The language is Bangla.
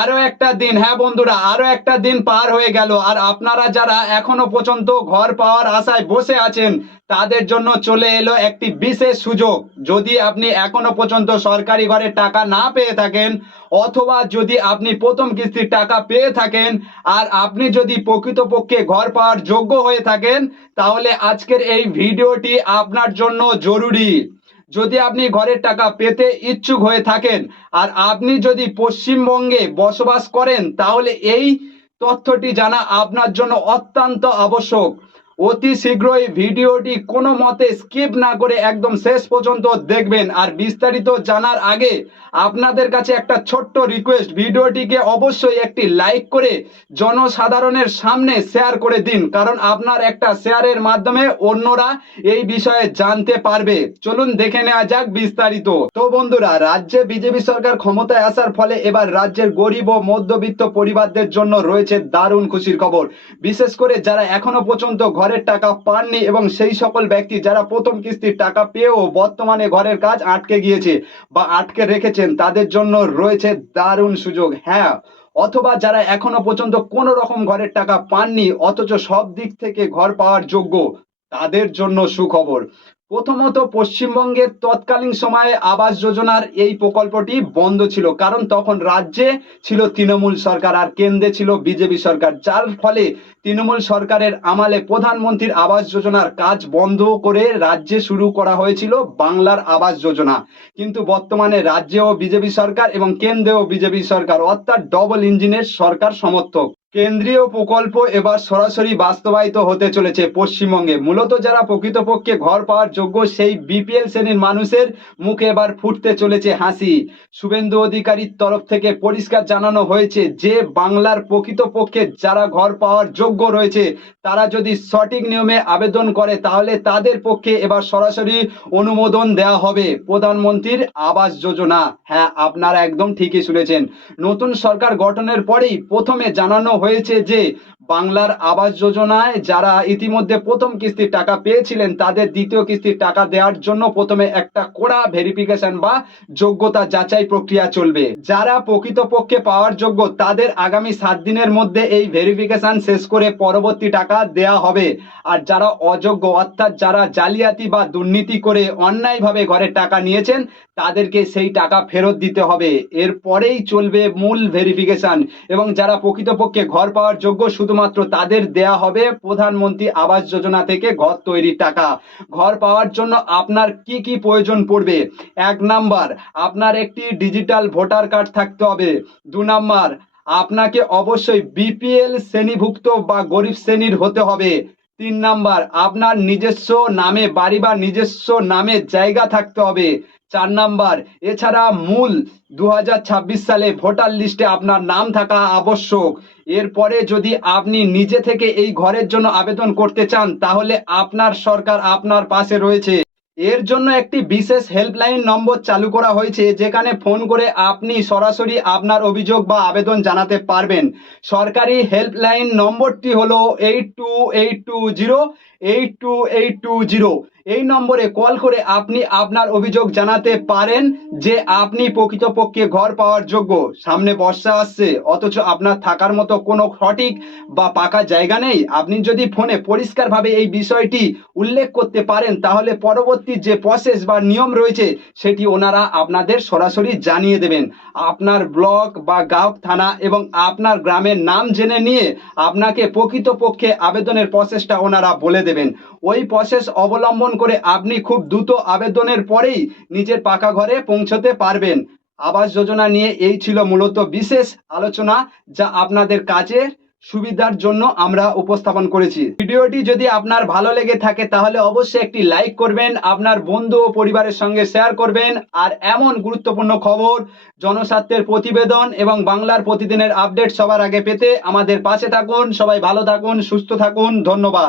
আরো একটা দিন, হ্যাঁ বন্ধুরা, আরো একটা দিন পার হয়ে গেল। আর আপনারা যারা এখনো পর্যন্ত ঘর পাওয়ার আশায় বসে আছেন, তাদের জন্য চলে এলো একটি বিশেষ সুযোগ। যদি আপনি এখনো পর্যন্ত সরকারি ঘরের টাকা না পেয়ে থাকেন, অথবা যদি আপনি প্রথম কিস্তির টাকা পেয়ে থাকেন, আর আপনি যদি প্রকৃতপক্ষে ঘর পাওয়ার যোগ্য হয়ে থাকেন, তাহলে আজকের এই ভিডিওটি আপনার জন্য জরুরি। যদি আপনি ঘরের টাকা পেতে ইচ্ছুক হয়ে থাকেন, আর আপনি যদি পশ্চিমবঙ্গে বসবাস করেন, তাহলে এই তথ্যটি জানা আপনার জন্য অত্যন্ত আবশ্যক। অতি শীঘ্রই ভিডিওটি কোনো মতে স্কিপ না করে একদম শেষ পর্যন্ত দেখবেন। আর বিস্তারিত জানার আগে আপনাদের কাছে একটা ছোট্ট রিকোয়েস্ট, ভিডিওটিকে অবশ্যই একটি লাইক করে জনসাধারণের সামনে শেয়ার করে দিন, কারণ আপনার একটা শেয়ারের মাধ্যমে অন্যরা এই বিষয়ে জানতে পারবে। চলুন দেখে নেওয়া যাক বিস্তারিত। তো বন্ধুরা, রাজ্যে বিজেপি সরকার ক্ষমতায় আসার ফলে এবার রাজ্যের গরিব ও মধ্যবিত্ত পরিবারদের জন্য রয়েছে দারুণ খুশির খবর। বিশেষ করে যারা এখনো পর্যন্ত ঘরের টাকা পাননি, এবং সেই সকল ব্যক্তি যারা প্রথম কিস্তির টাকা পেয়েও বর্তমানে ঘরের কাজ আটকে গিয়েছে বা আটকে রেখেছেন, তাদের জন্য রয়েছে দারুণ সুযোগ। হ্যাঁ, অথবা যারা এখনো পর্যন্ত কোনো রকম ঘরের টাকা পাননি অথচ সব দিক থেকে ঘর পাওয়ার যোগ্য, তাদের জন্য সুখবর। প্রথমত, পশ্চিমবঙ্গের তৎকালীন সময়ে আবাস যোজনার এই প্রকল্পটি বন্ধ ছিল, কারণ তখন রাজ্যে ছিল তৃণমূল সরকার আর কেন্দ্রে ছিল বিজেপি সরকার, যার ফলে তৃণমূল সরকারের আমলে প্রধানমন্ত্রীর আবাস যোজনার কাজ বন্ধ করে রাজ্যে শুরু করা হয়েছিল বাংলার আবাস যোজনা। কিন্তু বর্তমানে রাজ্যেও বিজেপি সরকার এবং কেন্দ্রেও বিজেপি সরকার, অর্থাৎ ডবল ইঞ্জিনের সরকার সমর্থক। কেন্দ্রীয় প্রকল্প এবার সরাসরি বাস্তবায়িত হতে চলেছে পশ্চিমবঙ্গে। মূলত যারা প্রকৃতপক্ষে ঘর পাওয়ার যোগ্য, সেই বিপিএল শ্রেণীর মানুষের মুখে এবার ফুটতে চলেছে হাসি। শুভেন্দু অধিকারীর তরফ থেকে পরিষ্কার জানানো হয়েছে যে বাংলার প্রকৃতপক্ষে যারা ঘর পাওয়ার যোগ্য রয়েছে, তারা যদি সঠিক নিয়মে আবেদন করে, তাহলে তাদের পক্ষে এবার সরাসরি অনুমোদন দেওয়া হবে প্রধানমন্ত্রীর আবাস যোজনা। হ্যাঁ, আপনারা একদম ঠিকই শুনেছেন। নতুন সরকার গঠনের পরেই প্রথমে জানানো হয়েছে যে বাংলার আবাস যোজনায় যারা ইতিমধ্যে প্রথম কিস্তির টাকা পেয়েছিলেন, তাদের দ্বিতীয় কিস্তির টাকা দেওয়ার জন্য প্রথমে একটা কড়া ভেরিফিকেশন বা যোগ্যতা যাচাই প্রক্রিয়া চলবে। যারা প্রকৃতপক্ষে পাওয়ার যোগ্য, তাদের আগামী 7 দিনের মধ্যে এই ভেরিফিকেশন শেষ করে পরবর্তী টাকা দেয়া হবে। আর যারা অযোগ্য, অর্থাৎ যারা জালিয়াতি বা দুর্নীতি করে অন্যায়ভাবে ঘরের টাকা নিয়েছেন, তাদেরকে সেই টাকা ফেরত দিতে হবে। এরপরেই চলবে মূল ভেরিফিকেশন, এবং যারা প্রকৃতপক্ষে ঘর পাওয়ার যোগ্য, শুধুমাত্র তাদের দেয়া হবে প্রধানমন্ত্রী আবাস যোজনা থেকে ঘর তৈরির টাকা। ঘর পাওয়ার জন্য আপনার কি কি প্রয়োজন পড়বে? 1 নাম্বার, আপনার একটি ডিজিটাল ভোটার কার্ড থাকতে হবে। 2 নাম্বার, আপনাকে অবশ্যই বিপিএল শ্রেণীভুক্ত বা গরিব শ্রেণীর হতে হবে। 3 নাম্বার, আপনার নিজস্ব নামে বাড়ি বা নিজস্ব নামে জায়গা থাকতে হবে। 4 নাম্বার, এছাড়া মূল 2026 সালে ভোটার লিস্টে আপনার নাম থাকা আবশ্যক। এরপরে যদি আপনি নিজে থেকে এই ঘরের জন্য আবেদন করতে চান, তাহলে আপনার সরকার আপনার পাশে রয়েছে। এর জন্য একটি বিশেষ হেল্পলাইন নম্বর চালু করা হয়েছে, যেখানে ফোন করে আপনি সরাসরি আপনার অভিযোগ বা আবেদন জানাতে পারবেন। সরকারি হেল্পলাইন নম্বরটি হলো 8282082820। এই নম্বরে কল করে আপনি আপনার অভিযোগ জানাতে পারেন যে আপনি প্রকৃতপক্ষে ঘর পাওয়ার যোগ্য। সামনে বর্ষা আসছে, অথচ আপনার থাকার মতো কোনো সঠিক বা পাকা জায়গা নেই। আপনি যদি ফোনে পরিষ্কারভাবে এই বিষয়টি উল্লেখ করতে পারেন, তাহলে পরবর্তী যে প্রসেস বা নিয়ম রয়েছে, সেটি ওনারা আপনাদের সরাসরি জানিয়ে দেবেন। আপনার ব্লক বা গাঁও থানা এবং আপনার গ্রামের নাম জেনে নিয়ে আপনাকে প্রকৃতপক্ষে আবেদনের প্রসেসটা ওনারা বলে দেবেন। ওই প্রসেস অবলম্বন করে আপনি খুব দ্রুত আবেদনের পরেই নিজের পাকা ঘরে পৌঁছতে পারবেন। আবাস যোজনা নিয়ে এই ছিল মূলত বিশেষ আলোচনা, যা আপনাদের কাজের সুবিধার জন্য আমরা উপস্থাপন করেছি। ভিডিওটি যদি আপনার ভালো লেগে থাকে, তাহলে অবশ্যই একটি লাইক করবেন, আপনার বন্ধু ও পরিবারের সঙ্গে শেয়ার করবেন। আর এমন গুরুত্বপূর্ণ খবর, জনস্বার্থের প্রতিবেদন এবং বাংলার প্রতিদিনের আপডেট সবার আগে পেতে আমাদের পাশে থাকুন। সবাই ভালো থাকুন, সুস্থ থাকুন। ধন্যবাদ।